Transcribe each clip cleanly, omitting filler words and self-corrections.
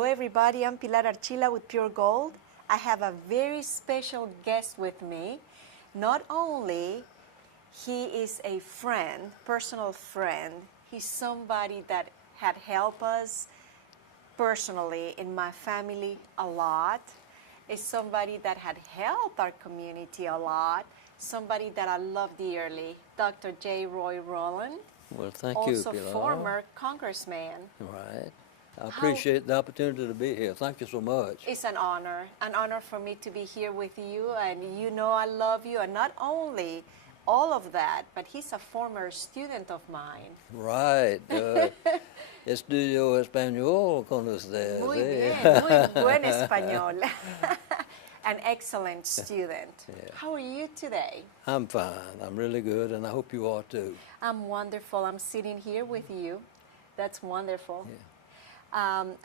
Hello everybody, I'm Pilar Archila with Pure Gold. I have a very special guest with me. Not only he is a friend, personal friend, he's somebody that had helped us personally in my family a lot. Is somebody that had helped our community a lot. Somebody that I love dearly, Dr. J. Roy Rowland. Well, thank you, Also Pilar. former congressman. Right. I appreciate the opportunity to be here. Thank you so much. It's an honor for me to be here with you, and you know I love you, and not only all of that, but he's a former student of mine. Right. Estudio español con ustedes. Muy bien, muy buen español. An excellent student. Yeah. How are you today? I'm fine. I'm really good, and I hope you are too. I'm wonderful. I'm sitting here with you. That's wonderful. Yeah.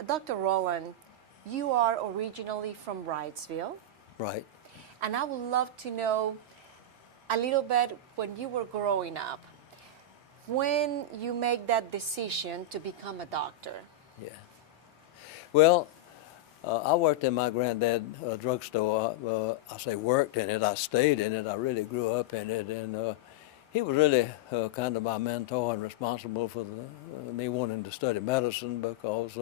Dr. Rowland, you are originally from Wrightsville. Right. And I would love to know a little bit when you were growing up, when you make that decision to become a doctor. Yeah. Well, I worked in my granddad's drugstore. I say worked in it. I stayed in it. I really grew up in it, and he was really kind of my mentor and responsible for me wanting to study medicine, because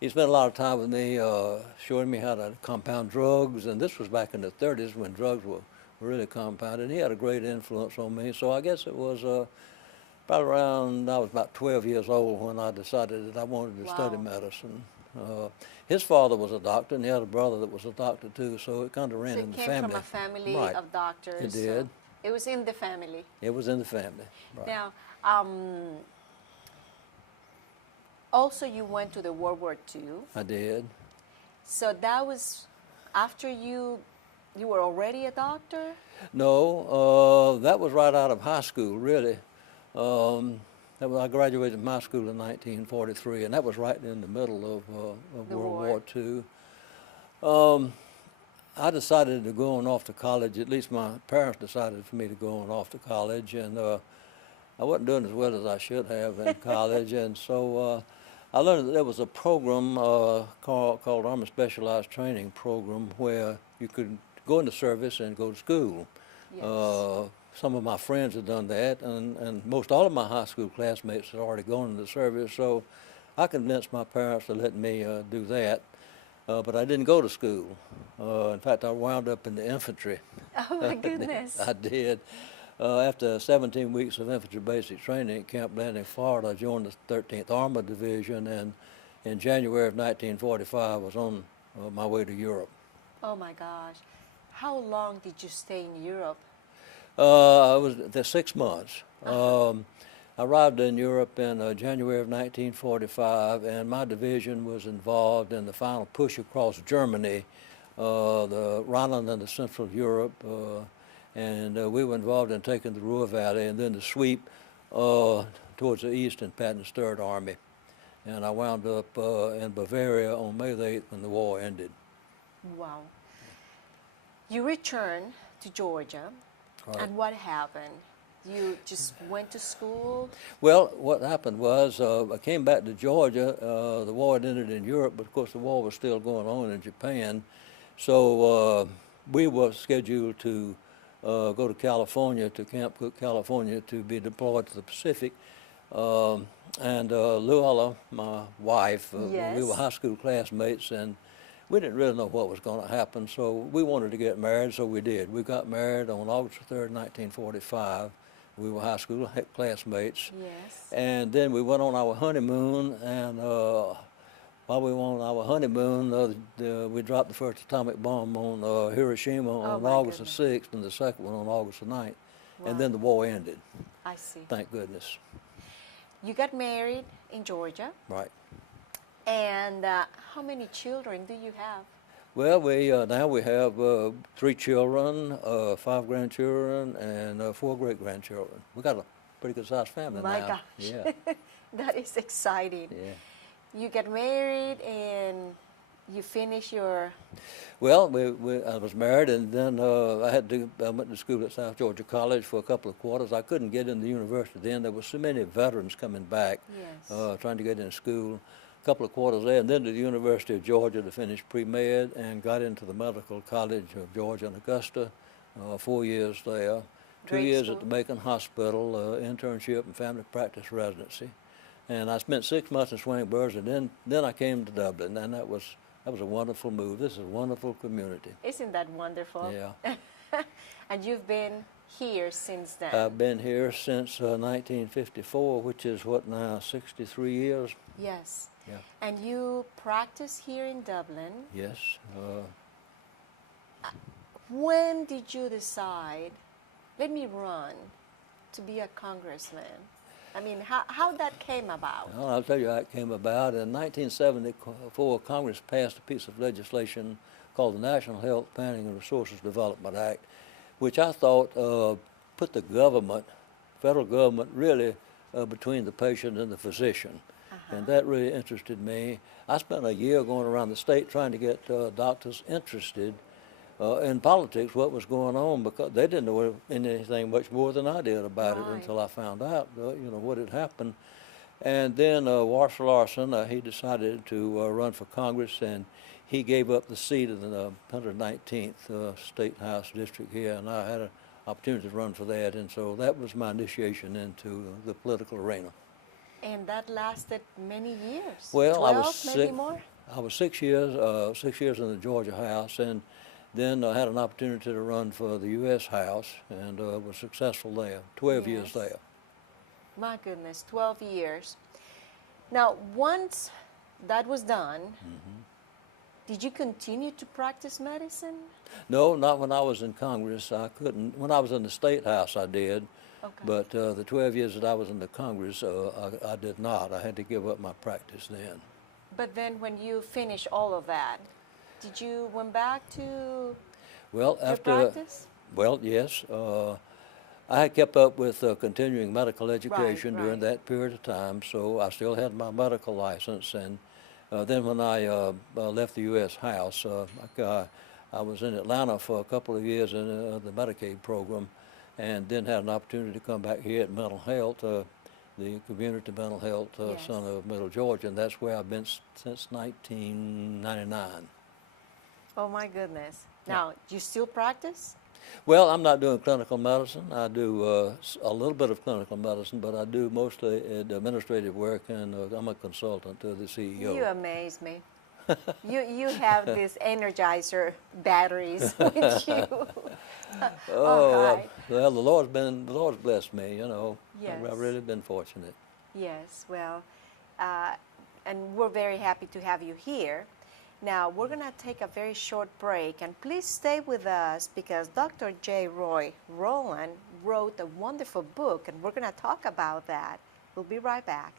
he spent a lot of time with me showing me how to compound drugs, and this was back in the 30s when drugs were really compounded. He had a great influence on me, so I guess it was probably around, I was about 12 years old when I decided that I wanted to study medicine. His father was a doctor, and he had a brother that was a doctor too, so it kind of ran in the family. So it came from a family Right. of doctors. It did. So it was in the family. It was in the family. Right. Now, also you went to the World War II. I did. So that was after you were already a doctor? No, that was right out of high school, really. I graduated from high school in 1943, and that was right in the middle of World War II. I decided to go on off to college. At least my parents decided for me to go on off to college, and I wasn't doing as well as I should have in college, and so I learned that there was a program called Army Specialized Training Program where you could go into service and go to school. Yes. Some of my friends had done that, and most all of my high school classmates had already gone into service, so I convinced my parents to let me do that, but I didn't go to school. In fact, I wound up in the infantry. Oh my goodness. I did. After 17 weeks of infantry basic training at Camp Blanding, Florida, I joined the 13th Armored Division, and in January of 1945, I was on my way to Europe. Oh my gosh. How long did you stay in Europe? I was there 6 months. I arrived in Europe in January of 1945, and my division was involved in the final push across Germany, the Rowland and the Central Europe, and we were involved in taking the Ruhr Valley and then the sweep towards the east in Patton's Third Army. And I wound up in Bavaria on May the 8th when the war ended. Wow. You returned to Georgia. Right. And what happened? You just went to school? Well, what happened was I came back to Georgia. The war had ended in Europe, but of course the war was still going on in Japan. So we were scheduled to go to California, to Camp Cook, California, to be deployed to the Pacific. And Luella, my wife, Yes. we were high school classmates, and we didn't really know what was going to happen, so we wanted to get married, so we did. We got married on August 3rd, 1945. We were high school classmates. Yes. And then we went on our honeymoon, and while we were on our honeymoon, we dropped the first atomic bomb on Hiroshima on August the 6th, and the second one on August the 9th. Wow. And then the war ended. I see. Thank goodness. You got married in Georgia. Right. And how many children do you have? Well, now we have 3 children, 5 grandchildren, and 4 great-grandchildren. We got a pretty good-sized family now. My gosh. Yeah. That is exciting. Yeah. You get married and you finish your... Well, I was married, and then I went to school at South Georgia College for a couple of quarters. I couldn't get into the university then. There were so many veterans coming back, Yes. trying to get in school. couple of quarters there, and then to the University of Georgia to finish pre-med, and got into the Medical College of Georgia in Augusta, 4 years there, 2 Great years school. at the Macon Hospital, internship and family practice residency. And I spent 6 months in Swainsboro, and then I came to Dublin, and that was a wonderful move. This is a wonderful community. Isn't that wonderful? Yeah. And you've been here since then? I've been here since 1954, which is what now, 63 years? Yes. Yeah. And you practice here in Dublin. Yes. When did you decide, let me run to be a congressman? I mean, how that came about? Well, I'll tell you how it came about. In 1974, Congress passed a piece of legislation called the National Health Planning and Resources Development Act, which I thought put the government, federal government, really between the patient and the physician. And that really interested me. I spent a year going around the state trying to get doctors interested in politics, what was going on, because they didn't know anything much more than I did about it until I found out, what had happened. And then Marshall Larson, he decided to run for Congress, and he gave up the seat of the 119th State House District here, and I had an opportunity to run for that, and so that was my initiation into the political arena. And that lasted many years. Well, 12, I was maybe more? I was 6 years, 6 years in the Georgia House, and then I had an opportunity to run for the U.S. House, and was successful there. 12 years there. My goodness, 12 years. Now, once that was done, did you continue to practice medicine? No, not when I was in Congress. I couldn't. When I was in the State House, I did. Okay. But the 12 years that I was in the Congress, I did not. I had to give up my practice then. But then when you finished all of that, did you went back to Well, your after practice? Well, yes. I had kept up with continuing medical education during right. that period of time, so I still had my medical license. And then when I left the U.S. House, I was in Atlanta for a couple of years in the Medicaid program, and then had an opportunity to come back here at mental health, the community mental health center of Middle Georgia, and that's where I've been since 1999. Oh my goodness. Now, do you still practice? Well, I'm not doing clinical medicine. I do a little bit of clinical medicine, but I do mostly administrative work, and I'm a consultant to the CEO. You amaze me. you have these energizer batteries with you. Oh, well, the Lord's blessed me, Yes. I've really been fortunate. Yes, well, and we're very happy to have you here. Now, we're going to take a very short break, and please stay with us because Dr. J. Roy Rowland wrote a wonderful book, and we're going to talk about that. We'll be right back.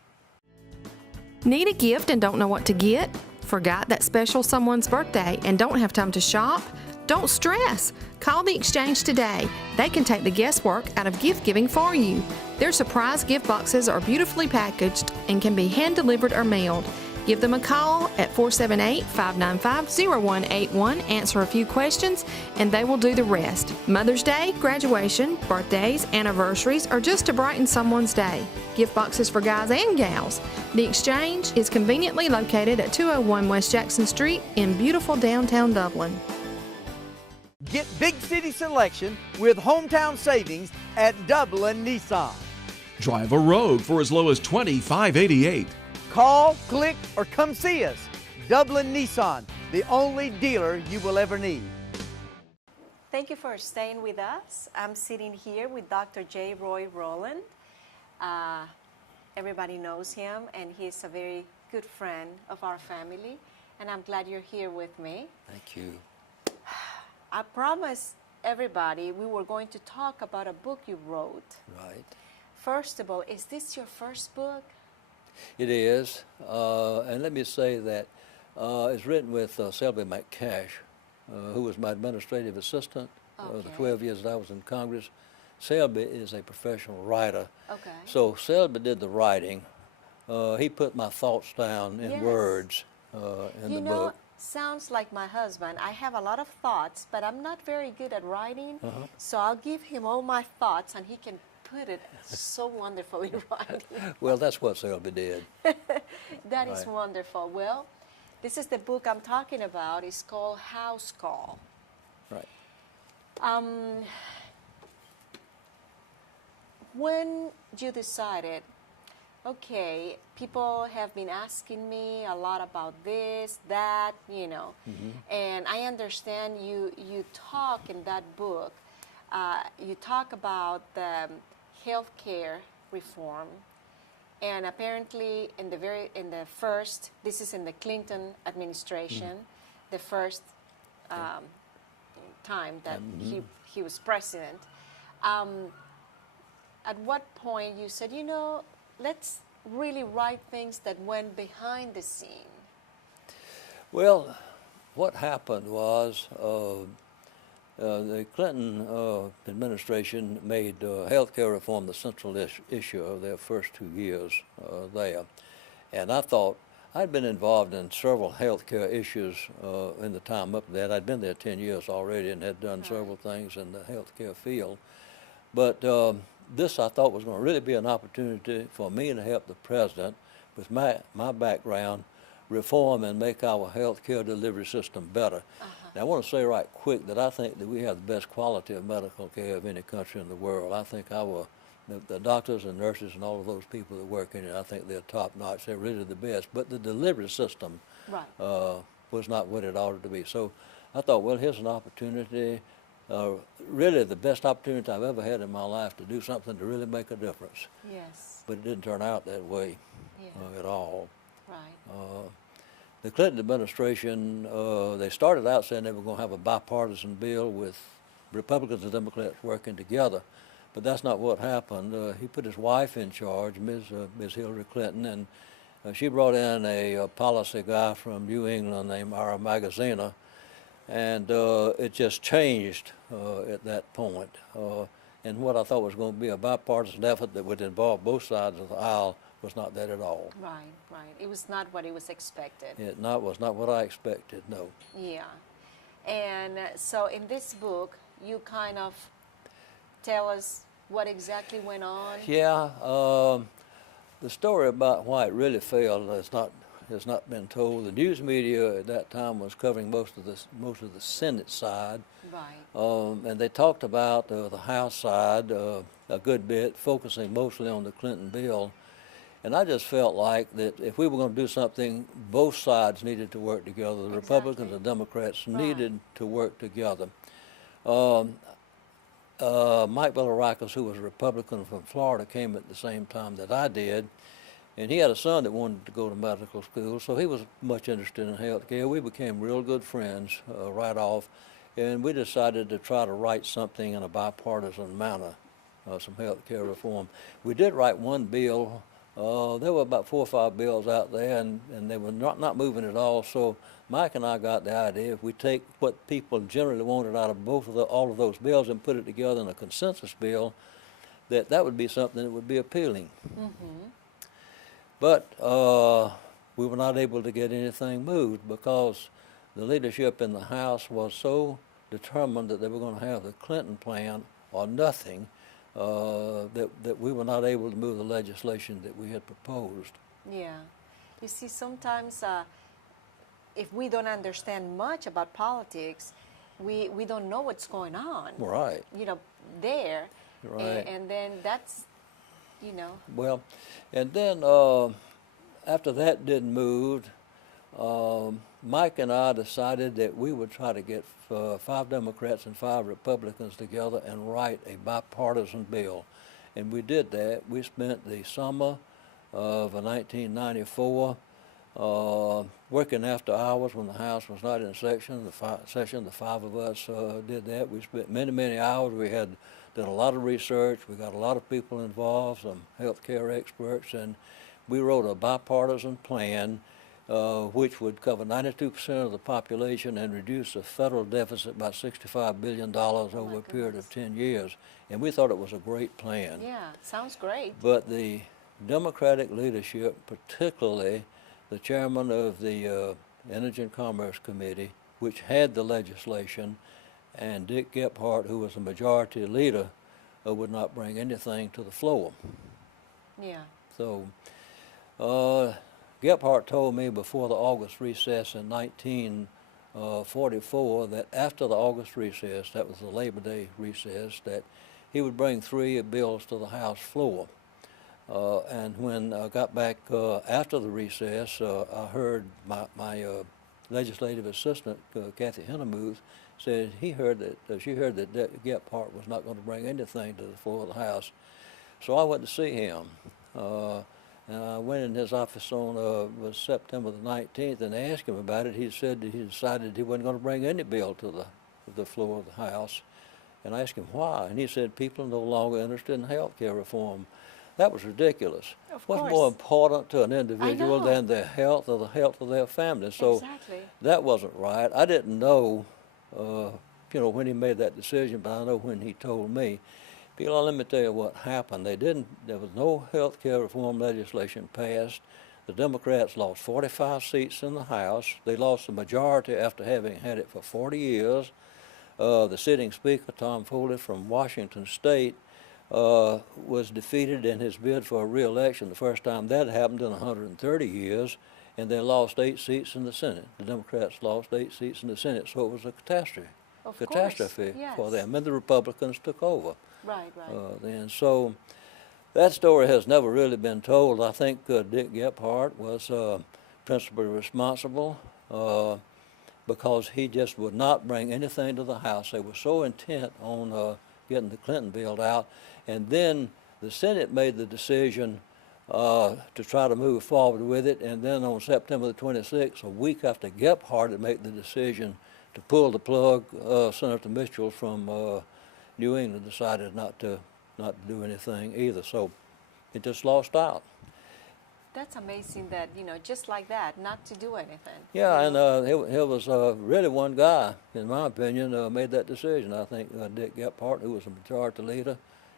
Need a gift and don't know what to get? Forgot that special someone's birthday and don't have time to shop? Don't stress. Call the Exchange today. They can take the guesswork out of gift giving for you. Their surprise gift boxes are beautifully packaged and can be hand-delivered or mailed. Give them a call at 478-595-0181, answer a few questions, and they will do the rest. Mother's Day, graduation, birthdays, anniversaries, or just to brighten someone's day. Gift boxes for guys and gals. The Exchange is conveniently located at 201 West Jackson Street in beautiful downtown Dublin. Get big city selection with hometown savings at Dublin Nissan. Drive a Rogue for as low as $25.88. Call, click, or come see us. Dublin Nissan, the only dealer you will ever need. Thank you for staying with us. I'm sitting here with Dr. J. Roy Rowland. Everybody knows him, and he's a very good friend of our family, and I'm glad you're here with me. Thank you. I promised everybody we were going to talk about a book you wrote. Right. First of all, is this your first book? It is, and let me say that it's written with Selby McCash, who was my administrative assistant the 12 years that I was in Congress. Selby is a professional writer. Okay. So Selby did the writing. He put my thoughts down in words in the book. Sounds like my husband. I have a lot of thoughts, but I'm not very good at writing. So I'll give him all my thoughts, and he can put it so wonderfully right. Well, that's what Selby did. That is Right. wonderful. Well, this is the book I'm talking about. It's called House Call. Right. When you decided, okay, people have been asking me a lot about this, that, you know, and I understand you talk in that book, you talk about the healthcare reform, and apparently in the first, this is in the Clinton administration, the first time that he was president. At what point you said, you know, let's really write things that went behind the scene? Well, what happened was the Clinton administration made health care reform the central issue of their first 2 years there. And I thought, I'd been involved in several health care issues in the time up to that. I'd been there 10 years already and had done several things in the health care field. But this I thought was going to really be an opportunity for me to help the president with my background reform and make our health care delivery system better. Now I want to say right quick that I think that we have the best quality of medical care of any country in the world. I think the doctors and nurses and all of those people that work in it, I think they're top notch. They're really the best. But the delivery system was not what it ought to be. So I thought, well, here's an opportunity. Really the best opportunity I've ever had in my life to do something to really make a difference. Yes. But it didn't turn out that way at all. Right. The Clinton administration, they started out saying they were going to have a bipartisan bill with Republicans and Democrats working together. But that's not what happened. He put his wife in charge, Ms. Hillary Clinton, and she brought in a policy guy from New England named Ira Magaziner. And it just changed at that point. And what I thought was going to be a bipartisan effort that would involve both sides of the aisle was not that at all. Right, right. It was not what it was expected. It was not what I expected, no. Yeah. And so in this book, you kind of tell us what exactly went on. Yeah, the story about why it really failed has not been told. The news media at that time was covering most of the Senate side. Right. And they talked about the House side a good bit, focusing mostly on the Clinton bill. And I just felt like that if we were going to do something, both sides needed to work together. The Republicans and Democrats needed to work together. Mike Bilirakis, who was a Republican from Florida, came at the same time that I did. And he had a son that wanted to go to medical school, so he was much interested in health care. We became real good friends right off, and we decided to try to write something in a bipartisan manner, some health care reform. We did write one bill. There were about 4 or 5 bills out there, and they were not moving at all. So Mike and I got the idea, if we take what people generally wanted out of all of those bills and put it together in a consensus bill, that would be something that would be appealing. Mm-hmm. But we were not able to get anything moved because the leadership in the House was so determined that they were going to have the Clinton plan or nothing, that we were not able to move the legislation that we had proposed. Yeah. You see, sometimes if we don't understand much about politics, we don't know what's going on. Right. You know, there. Right. And then that's, you know. Well, and then after that didn't move, Mike and I decided that we would try to get 5 Democrats and 5 Republicans together and write a bipartisan bill. And we did that. We spent the summer of 1994 working after hours when the House was not in session. The 5 of us did that. We spent many, many hours. We did a lot of research. We got a lot of people involved, some healthcare experts, and we wrote a bipartisan plan which would cover 92% of the population and reduce the federal deficit by $65 billion over a period of 10 years. And we thought it was a great plan. Yeah, sounds great. But the Democratic leadership, particularly the chairman of the Energy and Commerce Committee, which had the legislation, and Dick Gephardt, who was the majority leader, would not bring anything to the floor. Yeah. So Gephardt told me before the August recess in 1944 that after the August recess, that was the Labor Day recess, that he would bring 3 bills to the House floor. And when I got back after the recess, I heard my legislative assistant, Kathy Hennemuth, said she heard that Gephardt was not going to bring anything to the floor of the House. So I went to see him. And I went in his office on was September the 19th and asked him about it. He said that he decided he wasn't going to bring any bill to the floor of the House. And I asked him why, and he said people are no longer interested in health care reform. That was ridiculous. What's more important to an individual than their health or the health of their family? So that wasn't right. I didn't know, when he made that decision, but I know when he told me. Pilar, let me tell you what happened. There was no health care reform legislation passed. The Democrats lost 45 seats in the House. They lost the majority after having had it for 40 years. The sitting speaker, Tom Foley from Washington State, was defeated in his bid for a re-election the first time that happened in 130 years, and they lost 8 seats in the Senate. The Democrats lost 8 seats in the Senate, so it was a catastrophe for them, and the Republicans took over. Right. Then, so that story has never really been told. I think Dick Gephardt was principally responsible because he just would not bring anything to the House. They were so intent on getting the Clinton bill out, and then the Senate made the decision to try to move forward with it, and then on September the 26th, a week after Gephardt had made the decision to pull the plug, Senator Mitchell from New England decided not to do anything either, so it just lost out. That's amazing that, just like that, not to do anything. Yeah, and he was really one guy, in my opinion, made that decision. I think Dick Gephardt, who was the majority leader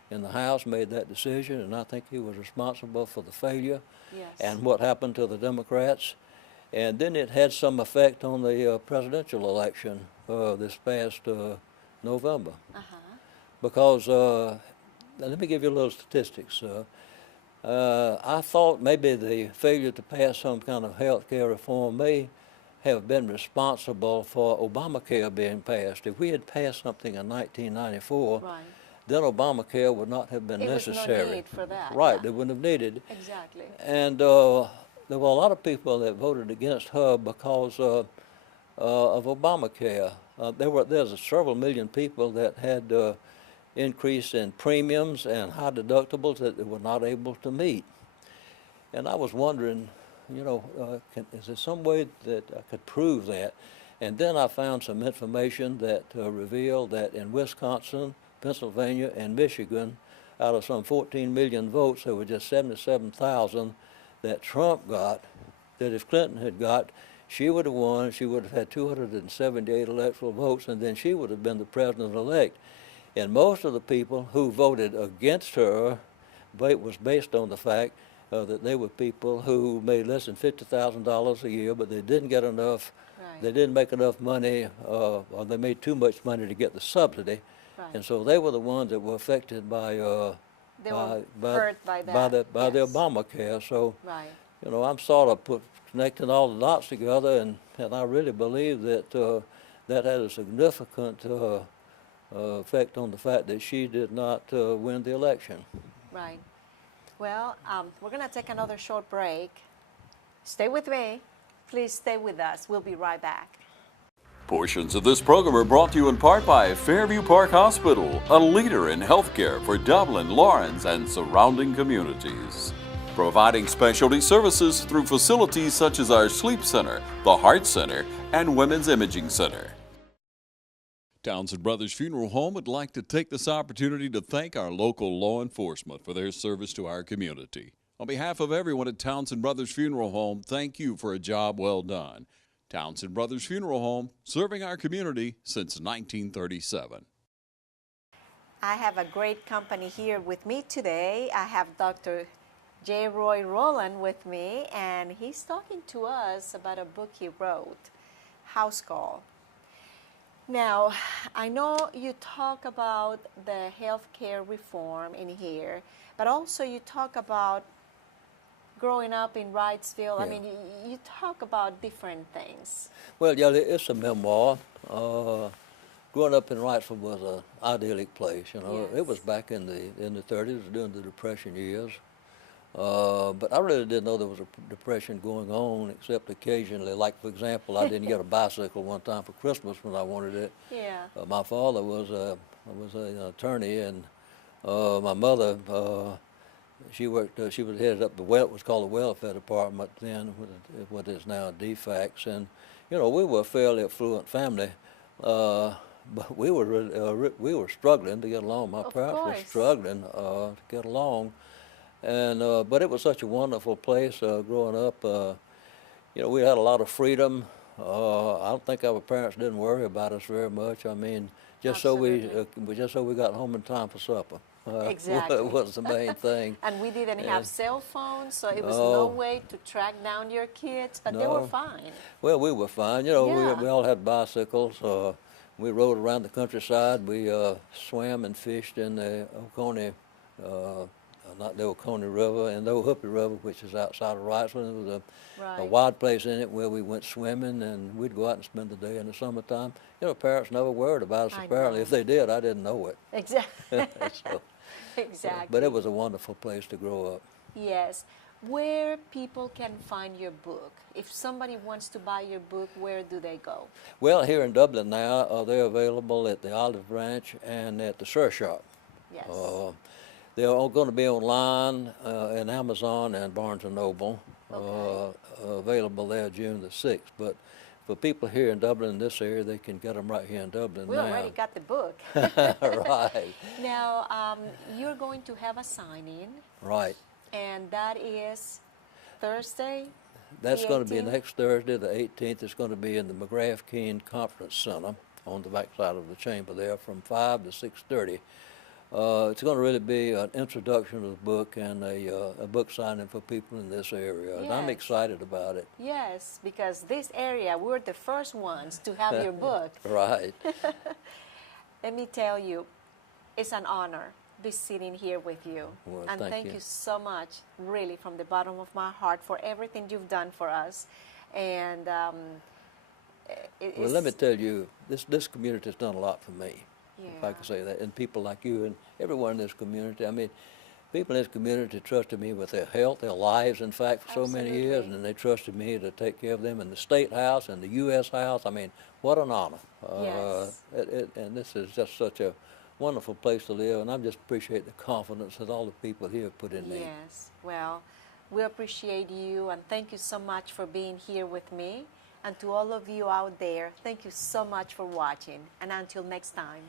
in the House, made that decision, and I think he was responsible for the failure and what happened to the Democrats. And then it had some effect on the presidential election this past November. Because, let me give you a little statistics. I thought maybe the failure to pass some kind of health care reform may have been responsible for Obamacare being passed. If we had passed something in 1994, then Obamacare would not have been necessary. There was no need for that. Right, they wouldn't have needed. Exactly. And there were a lot of people that voted against her because of Obamacare. There's several million people that had increase in premiums and high deductibles that they were not able to meet. And I was wondering, is there some way that I could prove that? And then I found some information that revealed that in Wisconsin, Pennsylvania, and Michigan, out of some 14 million votes, there were just 77,000 that Trump got, that if Clinton had got, she would have won. She would have had 278 electoral votes, and then she would have been the president-elect. And most of the people who voted against her was based on the fact that they were people who made less than $50,000 a year, but they didn't get enough, they didn't make enough money, or they made too much money to get the subsidy. And so they were the ones that were affected by hurt by the Obamacare. So, I'm sort of connecting all the dots together, and I really believe that that had a significant effect on the fact that she did not win the election. Right. Well, we're going to take another short break. Stay with me. Please stay with us. We'll be right back. Portions of this program are brought to you in part by Fairview Park Hospital, a leader in healthcare for Dublin, Lawrence, and surrounding communities. Providing specialty services through facilities such as our Sleep Center, the Heart Center, and Women's Imaging Center. Townsend Brothers Funeral Home would like to take this opportunity to thank our local law enforcement for their service to our community. On behalf of everyone at Townsend Brothers Funeral Home, thank you for a job well done. Townsend Brothers Funeral Home, serving our community since 1937. I have a great company here with me today. I have Dr. J. Roy Rowland with me, and he's talking to us about a book he wrote, House Call. Now, I know you talk about the healthcare reform in here, but also you talk about growing up in Wrightsville. I Yeah. mean, you talk about different things. Well, yeah, it's a memoir. Growing up in Wrightsville was an idyllic place. You know, it was Yes. back in the 30s during the Depression years. But I really didn't know there was a depression going on, except occasionally. Like, for example, I didn't get a bicycle one time for Christmas when I wanted it. Yeah. My father was an attorney, and my mother, she worked. She was headed up it was called the welfare department then, what is now DFACS, and you know we were a fairly affluent family, but we were we were struggling to get along. My Of parents were course. struggling to get along. And but it was such a wonderful place growing up. You know, we had a lot of freedom. I don't think our parents didn't worry about us very much. I mean, just so we got home in time for supper. Exactly. Was the main thing. And we didn't have And- cell phones, so it was No. no way to track down your kids, but they were No. fine. Well, we were fine. You know, Yeah. we all had bicycles. We rode around the countryside. We swam and fished in the Oconee. Not the Oconee River, and the Ohoopee River, which is outside of Wrightsville. There was a Right. wide place in it where we went swimming, and we'd go out and spend the day in the summertime. You know, parents never worried about us. I Apparently, know. if they did, I didn't know it. Exactly. So, Exactly. but it was a wonderful place to grow up. Yes. Where people can find your book. If somebody wants to buy your book, where do they go? Well, here in Dublin now, they're available at the Olive Branch and at the Sur Shop. Yes. They're all going to be online in Amazon and Barnes & Noble, Okay. available there June the 6th. But for people here in Dublin, in this area, they can get them right here in Dublin We now. already got the book. Right, Now, you're going to have a signing, right. and that is Thursday. That's The going to be 18th? next Thursday, the 18th. It's going to be in the McGrath-Keane Conference Center on the back side of the chamber there from 5 to 6:30. It's going to really be an introduction to the book and a book signing for people in this area. And I'm Yes. excited about it. Yes, because this area, we're the first ones to have your book. Right. Let me tell you, it's an honor to be sitting here with you. Well, and thank thank you. you so much, really, from the bottom of my heart, for everything you've done for us. And Well, let me tell you, this community has done a lot for me, if I Yeah. can say that, and people like you and everyone in this community. I mean, people in this community trusted me with their health, their lives, in fact, for so many years, Absolutely. and they trusted me to take care of them in the State House and the U.S. House. I mean, what an honor. Yes. And this is just such a wonderful place to live, and I just appreciate the confidence that all the people here put in me. Yes, well, we appreciate you, and thank you so much for being here with me. And to all of you out there, thank you so much for watching. And until next time.